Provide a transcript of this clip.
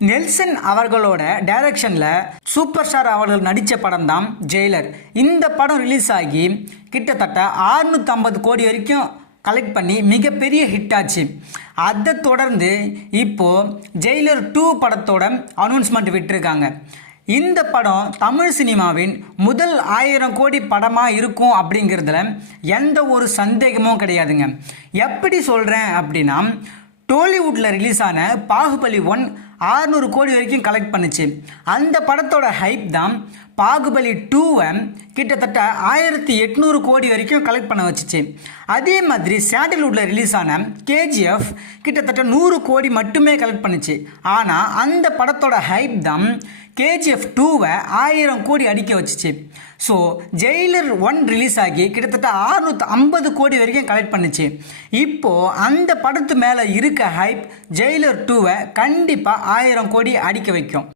Nelson அவர்களோட டைரக்ஷனில் super star அவர்கள் நடித்த படம் தான் ஜெயிலர். இந்த படம் ரிலீஸ் ஆகி கிட்டத்தட்ட 650 கோடி வரைக்கும் கலெக்ட் பண்ணி மிகப்பெரிய ஹிட் ஆச்சு. அதை தொடர்ந்து இப்போது ஜெயிலர் 2 படத்தோட அனௌன்ஸ்மெண்ட் விட்டுருக்காங்க. இந்த படம் தமிழ் சினிமாவின் முதல் 1000 கோடி படமாக இருக்கும் அப்படிங்கிறதுல எந்த ஒரு சந்தேகமும் கிடையாதுங்க. எப்படி சொல்கிறேன் அப்படின்னா, டோலிவுட்டில் ரிலீஸ் ஆன பாகுபலி 1 600 கோடி வரைக்கும் கலெக்ட் பண்ணுச்சு. அந்த படத்தோட ஹைப் தான் பாகுபலி 2வை கிட்டத்தட்ட 1800 கோடி வரைக்கும் கலெக்ட் பண்ண வச்சுச்சு. அதே மாதிரி சாண்டில்வுட்டில் ரிலீஸ் ஆன கேஜிஎஃப் கிட்டத்தட்ட 100 கோடி மட்டுமே கலெக்ட் பண்ணுச்சு. ஆனால் அந்த படத்தோட ஹைப் தான் கேஜிஎஃப் 2வை 1000 கோடி அடிக்க வச்சுச்சு. ஸோ ஜெயிலர் 1 ரிலீஸ் ஆகி கிட்டத்தட்ட 650 கோடி வரைக்கும் கலெக்ட் பண்ணுச்சு. இப்போது அந்த படத்து மேலே இருக்க ஹைப் ஜெயிலர் 2வை கண்டிப்பாக 1000 கோடி அடிக்க வைக்கும்.